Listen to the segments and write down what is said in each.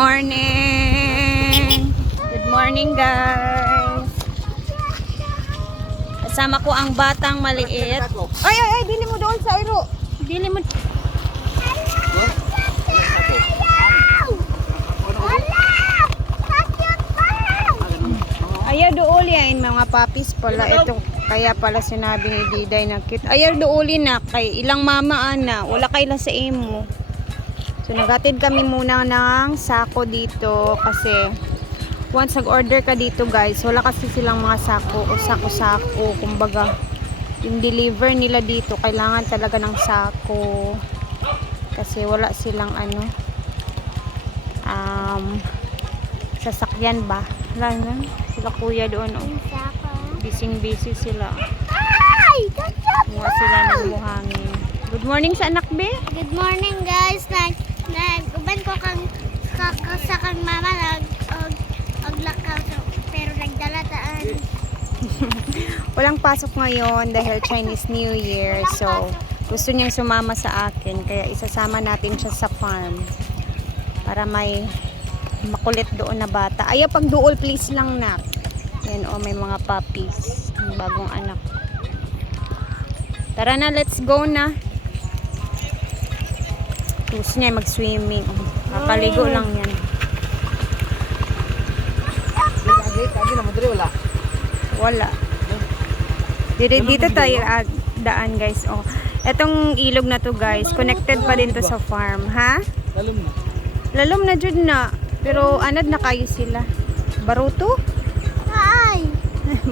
morning! Good morning guys! Kasama ko ang batang maliit. Ay, dili mo doon sa iro. Dili mo. Ayaw dooli ay mga papis pala. Ito kaya pala sinabi ni Diday na cute. Ayaw dooli na kay ilang mama ana. Wala kay lang sa imo. So naghatid kami muna ng sako dito kasi once nag-order ka dito guys, wala kasi silang mga sako o sako-sako. Kumbaga, yung deliver nila dito, kailangan talaga ng sako. Kasi wala silang sasakyan ba? Wala na. Sila kuya doon. Oh. Busy sila. Mukha sila ng buhangin. Good morning sa anak, be. Good morning guys. Nag-uban ko kang sa kang mama naglakaw pero nagdala taan. Walang pasok ngayon dahil Chinese New Year. So, gusto niyang sumama sa akin. Kaya isasama natin siya sa farm. Para may makulit doon na bata. Ayaw pag duol please lang na. Yan o, may mga puppies. Ang bagong anak. Tara na, let's go na. Gusto niya mag-swimming. Kapaligo lang yan. Wala. Dito tayo daan guys. Oh. Etong ilog na to guys, connected pa din to sa farm. Ha? Lalom na. Lalom na jud na. Pero anad na kayo sila. Baruto? Ay.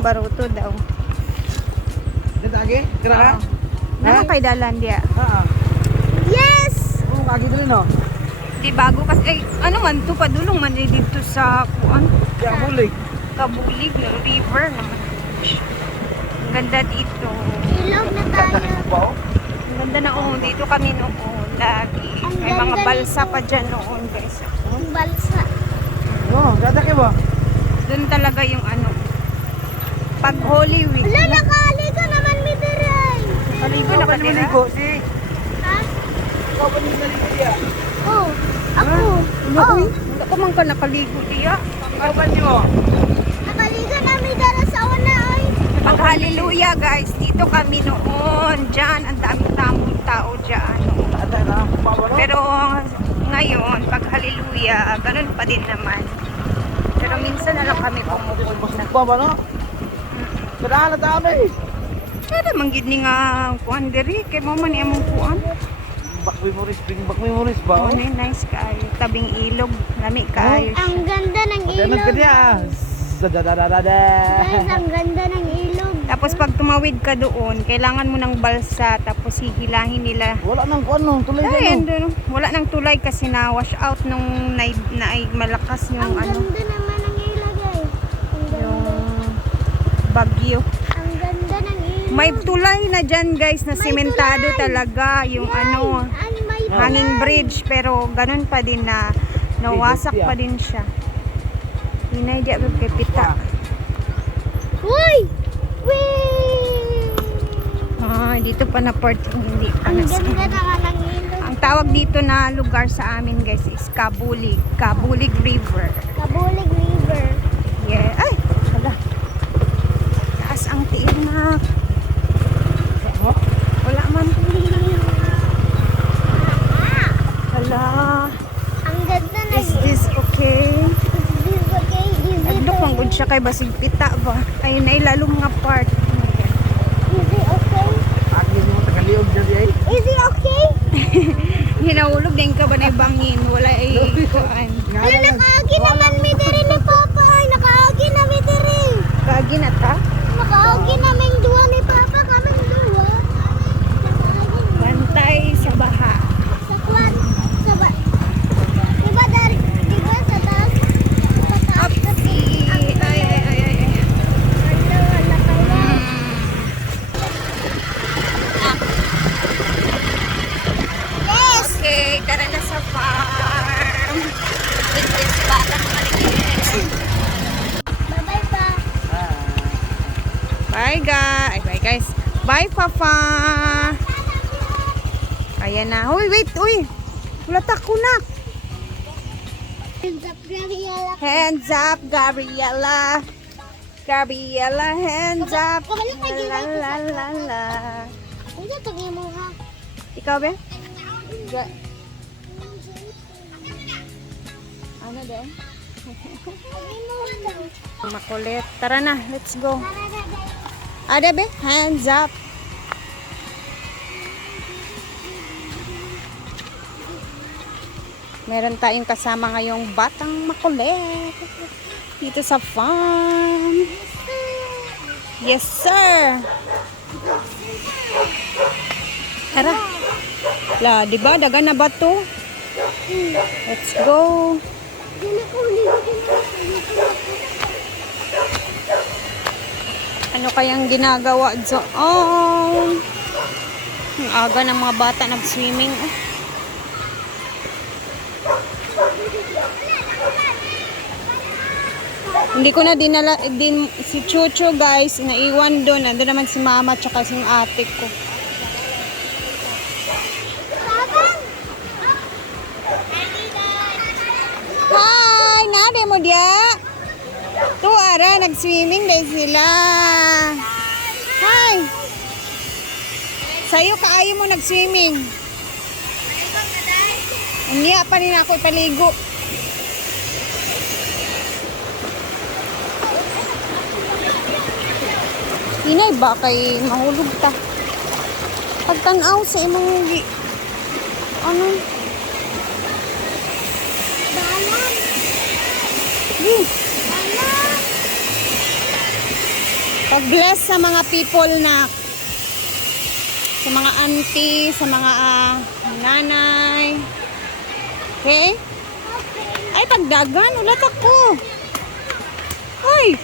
Baruto daw. Dito agi? Kira? Naman kay dalan dia. Yes. Oh, agi dali no. Di bago kasi ano man to padulong man dito sa kuan. Ya bulig. Kabulig na river naman. Ang ganda dito. Ilog na tayo. Ang ganda na dito kami noon lagi. May mga balsa pa dyan noon guys. Ang balsa. Oh, gata kayo ba? Doon talaga yung pag Holy Week. Wala nakaligo naman mi diray. Kaligo na katira. Maligo si. Ha? Ikaw ba naligo diya? Oh. Ako. Oh. Hindi ko man ka nakaligo diya. Ikaw ba niyo? Nakaligo na mi dara sa una ay. Pag hallelujah guys, dito kami noon. Diyan, ang daming tao dyan. Ada na pabalo. Pero ngayon, pag hallelujah, ganun pa din naman. Pero minsan na lang kami pumupunta. Ba ba no? Kada na dami. Kada manggid ni nga kuan diri kay mo man imong kuan. Back memories ba? Oh, nice kaayo. Tabing ilog, lami kaayo. Ang ganda ng Ano ilog. ka diya? Zadadadada. Guys, ang ganda ng ilog. Tapos pag tumawid ka doon, kailangan mo ng balsa tapos hihilahin nila. Wala nang kuan tuloy Ay, dyan. wala nang tulay kasi na wash out nung na malakas yung Ang ganda naman ng ilog guys. Ang yung ganda. bagyo. Ang ganda ng ilog. May tulay na dyan guys na May sementado tulay. talaga yung May hanging bridge pero ganun pa din na nawasak pa din siya. Hinay di agad kay pita. Uy! Wee! Dito pa na part yung hindi pa Ang na ganda naman ng ilog. Ang tawag dito na lugar sa amin guys is Kabulig. Kabulig River. Kabulig River. Yeah. Ay! Hala. Taas ang tiinak. Wala man. Hala. Ang ganda ng Is this okay? Is this okay? Is it Naglook lang gud siya kay basig pita ba? Ay nailalom nga part. Is it okay? Agi mo tagaliog dyan ay. Is it okay? Hinahulog din ka ba na bangin? Wala ay kuan. Wala nakaagi naman mi diri ni Papa. Ay, nakaagi na mi diri. Kagi na ta. Nakaagi na ming duwa ni Papa. Kaming duwa. Nakaagi na. Bantay sa baha. Sa kwan. Diba dari? Diba sa taas? Sa taas kasi. Ay. Wala kaya. Yes! Okay, tara na sa farm. With this batang maliit. Bye-bye pa. Bye guys. Bye guys. Bye Papa. Ayan na. Uy, wait. Uy. Wala ta kunak. Hands up, Gabriela. Hands up, Gabriela. Gabriela, hands up. La la la la. Kuya, tagyan mo ha. Ikaw ba? Ano din? Tagyan mo daw. Makulit. Tara na, let's go. Ada be? Hands up. Meron tayong kasama ngayong batang makulit dito sa farm. Yes, sir. Tara. La, di ba? Dagan na ba to? Let's go. Ano kayang ginagawa doon? Ang aga ng mga bata nag-swimming. Hindi ko na dinala si Chucho, guys, naiwan doon. Nandun naman si mama tsaka si ate ko. Hi! Nade mo dia? Tu ara, nag-swimming dahil sila. Hi! Sa'yo kaayo mo nag-swimming. Hindi pa rin ako ipaligo. Inay ba kay mahulog ta? Pagtanaw sa imong ano? Balan. Di. Balan. Pag-bless sa mga people na sa mga auntie, sa mga nanay. Okay? Ay, pagdagan, ulat ako. Ay!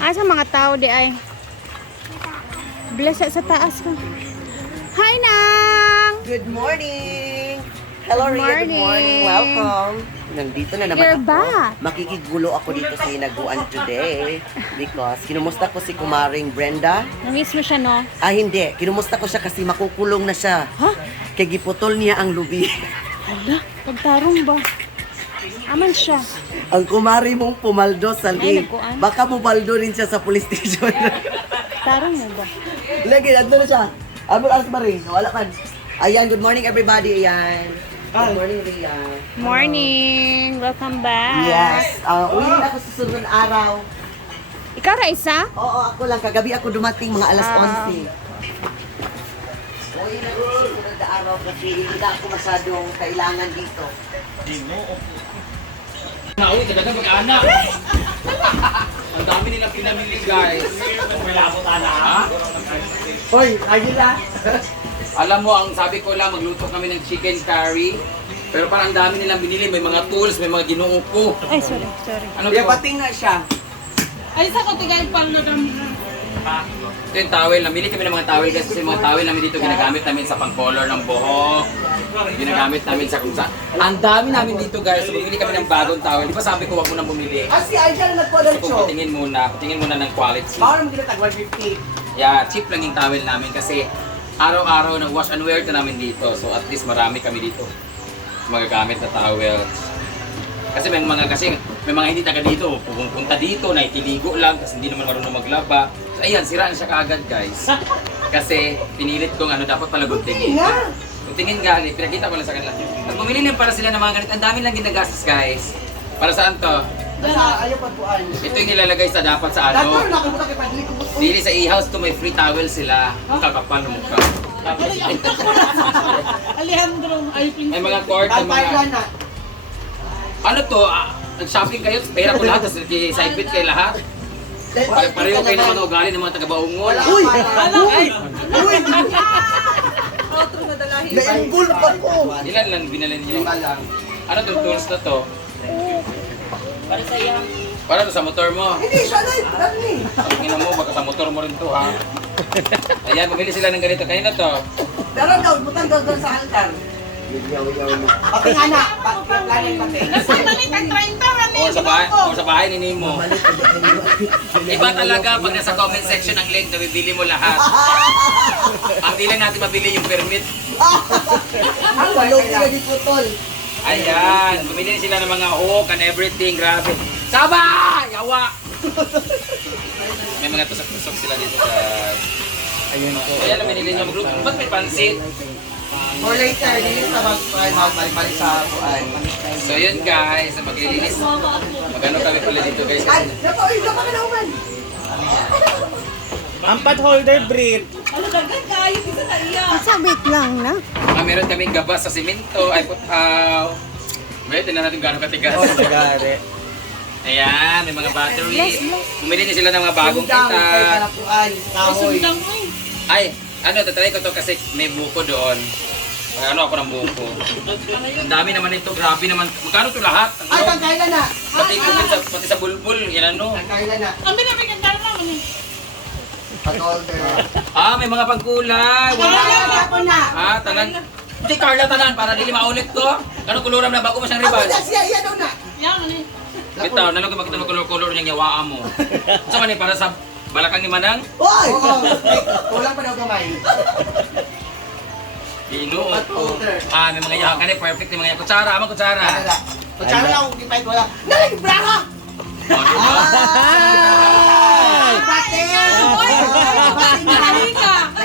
Asa mga tao di ay? Bless sa taas ka. Hi, Nang! Good morning! Hello, Good Rhea. Good morning. morning. Welcome. Nandito na naman You're ako. back. Makikigulo ako dito sa Hinaguan today because kinumusta ko si Kumaring Brenda. Namiss mo siya, no? Ah, hindi. Kinumusta ko siya kasi makukulong na siya. Ha? Kaya giputol niya ang lubi. Hala, pagtarong ba? Aman siya. Ang kumari mong pumaldo sa Ay, lig. nagkuan. Baka mubaldo rin siya sa police station. Tarong mo ba? Lagi, nandun na siya. Abul alas maring. Wala kan. Ayan, good morning everybody. Ayan. Good morning, Rhea. Morning! Welcome back! Yes. Uwi na ako sa sunod araw. Ikaw, Raisa? Oo, ako lang. Kagabi ako dumating mga alas Ah. 11. Uwi na ako sa sunod na araw kasi hindi na ako masyadong kailangan dito. Nauwi, talaga mag-anak. Ang dami nilang pinamili, guys. Wala ako tala, ha? Hoy, Agila! Alam mo, ang sabi ko lang, magluto kami ng chicken curry. Pero parang ang dami nilang binili. May mga tools, may mga ginoo ko. Ay, sorry. Ano Kaya to? pating nga siya. Ito yung towel. Namili kami ng mga towel guys. Kasi yung mga towel namin dito ginagamit namin sa pang-color ng buhok. Ginagamit namin sa kung saan. Ang dami namin dito guys. So, bumili kami ng bagong towel. Di ba sabi ko, wag mo nang bumili. Si Agila nagpa-lunch So, patingin muna ng quality. Bawal mo ginatag 150. Yeah, cheap lang yung towel namin kasi araw-araw nag-wash and wear na namin dito. So at least marami kami dito magagamit na towel. Kasi may mga hindi taga dito, pupunta dito, naitiligo lang kasi hindi naman marunong maglaba. So ayan, siraan siya kaagad guys. Kasi pinilit kong dapat pala guntingin. Guntingin galit, pinakita ko lang sa kanila. At bumili lang para sila ng mga ganito. Ang dami lang ginagastos guys. Para saan to? Ayaw pagkuhan. Ito yung nilalagay sa dapat sa Dato, nakalimutan kay Padli ko. Dili sa e-house to may free towel sila. Kakapal ng mukha. Alejandro, ay May mga cord na mga... na. Ano to? Nag-shopping kayo, pera ko lahat, tapos side kayo lahat. Pareho kayo naman ugali ng mga taga-Baungol. Uy! Uy! Uy! Naimbul pa ko! Ilan lang binalin niyo? Ano tong tools na to? Para to sa motor mo. Hindi, siya na! Dami! Ang ina mo, baka sa motor mo rin to ha. Ayan, bumili sila ng ganito. Kanina to. Pero daw, butang daw doon sa altar. Pati nga na! Pati! O sa bahay ni Nemo. Iba talaga pag nasa comment section ng link, nabibili mo lahat. Ang di lang natin mabili yung permit. Ang walong nila dito, tol. Ayan, bumili sila ng mga hook and everything. Grabe. Saba! Yawa! May mga tusok-tusok sila dito guys. Ayun po. Ayan ang binili niyo. Ba't may pansit? For later, dilis na balik sa kuan. So yun guys, maglilinis. Magano kami pala dito guys. Ay, Kasi napawid ka pa ka na uman. Ang pad holder, Brit. Sabit lang na. meron kaming gabas sa simento. Ay putaw. Wait, tingnan natin gano'ng katigas. Nagari. Ayan, may mga battery. Bumili din sila ng mga bagong Sundang, kita. kay panapuan, kahoy. Ay, ano, tatry ko to kasi may buko doon. Ano ako ng buko. Ang dami naman ito, grabe naman. Magkano to lahat? Ay, tangkailan na! Pati sa bulbul, yan ano. Tangkailan na. Pad holder. Ah, may mga pagkulay. Wala ko na! Ah, tanan. Hindi, Carla, tanan, para dili maulit ko. Ano kuluram na bago mo siyang Ako ribbon? na siya, yan daw na! Bitaw, nalang ko makita mo color niyang yawaan mo. Sa man para sa balakang ni Manang? Hoy! Kulang pa daw gamay. Ino. Pad holder. Ah, may mga yakan eh, perfect yung mga yakan. Kutsara, amang kutsara. Kutsara lang kung gipay ko lang. Naling braka! Oh, di ba?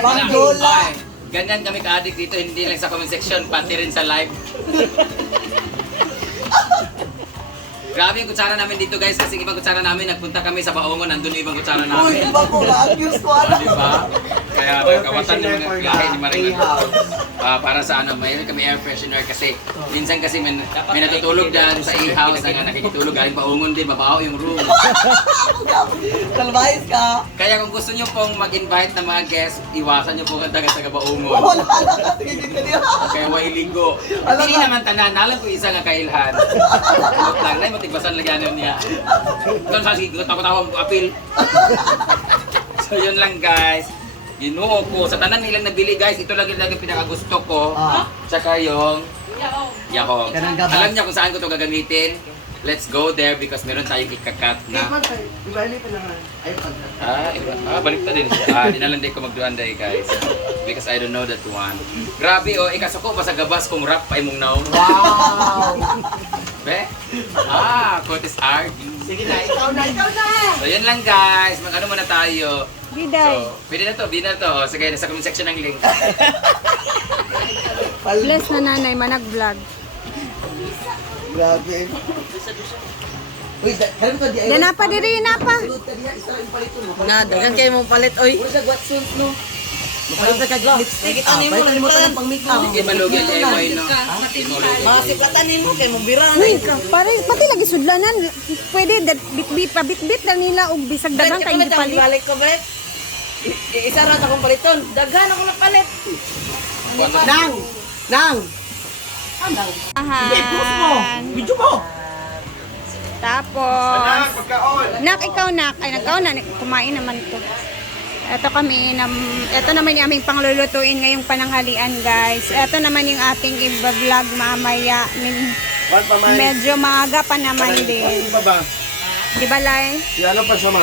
Banggola! Ay, ganyan kami ka-addict dito, hindi lang sa comment section, pati rin sa live. Grabe yung kutsara namin dito guys, kasi ibang kutsara namin, nagpunta kami sa Baongon, nandun yung ibang kutsara Uy, namin. iba ko lang. Curious ko alam. Di ba? Kaya kawatan yung mga lahi ni Maring. Para sa ano, mayroon kami air freshener kasi minsan kasi may natutulog dyan sa A-house na nakikitulog galing Baongon din, mabaho yung room. Kalbayis ka. Kaya kung gusto nyo pong mag-invite ng mga guests, iwasan nyo po ang taga Baongon. Wala lang. Sige, sige. Kaya wailigo. Alam Hindi ka. naman tanan, nalang ko isa nga kailhan. Huwag lang, na matigbasan lagyan niya. Ito sa sige, takot-tawag ko apil. So yun lang guys. Ginuo ko. Sa tanan nilang nabili guys, ito lang yung pinakagusto ko. Tsaka yung Yahoo. Ganang gabas. Alam niya kung saan ko ito gagamitin. Let's go there because meron tayong ikakat na. Iba ini pa naman. Ayun pag. Balik na din. Di na lang din ko magduan dahil guys. Because I don't know that one. Grabe oh, ikasako pa sa gabas kung rap pa imong naon. Wow! Be? Curtis R. Sige na, ikaw na, ikaw na! So yun lang guys, mag-ano muna tayo. Biday. So, pwede na to. Sige, nasa comment section ng link. Bless na nanay, manag-vlog. Grabe. Uy, karon ko di ay. Danapa diri na pa. Sulod ka diya, isa yung paliton mo. Na, dagan kayo mong palit, oy. Puro siya Watsons, no? Mapalit ka kag lipstick. Palitan mo tanong pang makeup. Hindi malugil eh, boy, no? Mga siplatanin mo, kayo mong bira na. Uy, pati lagi sudlanan. Pwede pabit-bit lang nila og bisag dagang kay Kaya gipalit. balik ko, Brett. Isa rin akong paliton. Dagan ako na palit. Nang! Nang! Ahan. Video mo! Tapos, nak, ikaw nak. Ay, nagkaw na. Kumain naman to. Ito naman yung aming panglulutuin ngayong pananghalian, guys. Ito naman yung ating i-vlog mamaya. Medyo maaga pa naman din. Di ba, Lai? Yan ang pasama.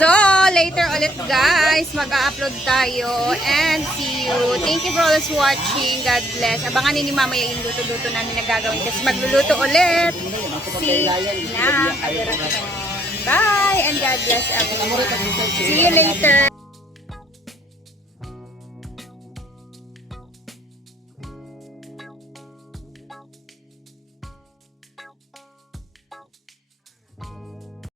So, later ulit, guys. Mag-upload tayo. And see you. Thank you for always watching. God bless. Abangan ninyo mamaya yung luto-luto namin na gagawin. Kasi magluluto ulit. See na. Bye. And God bless everyone. See you later.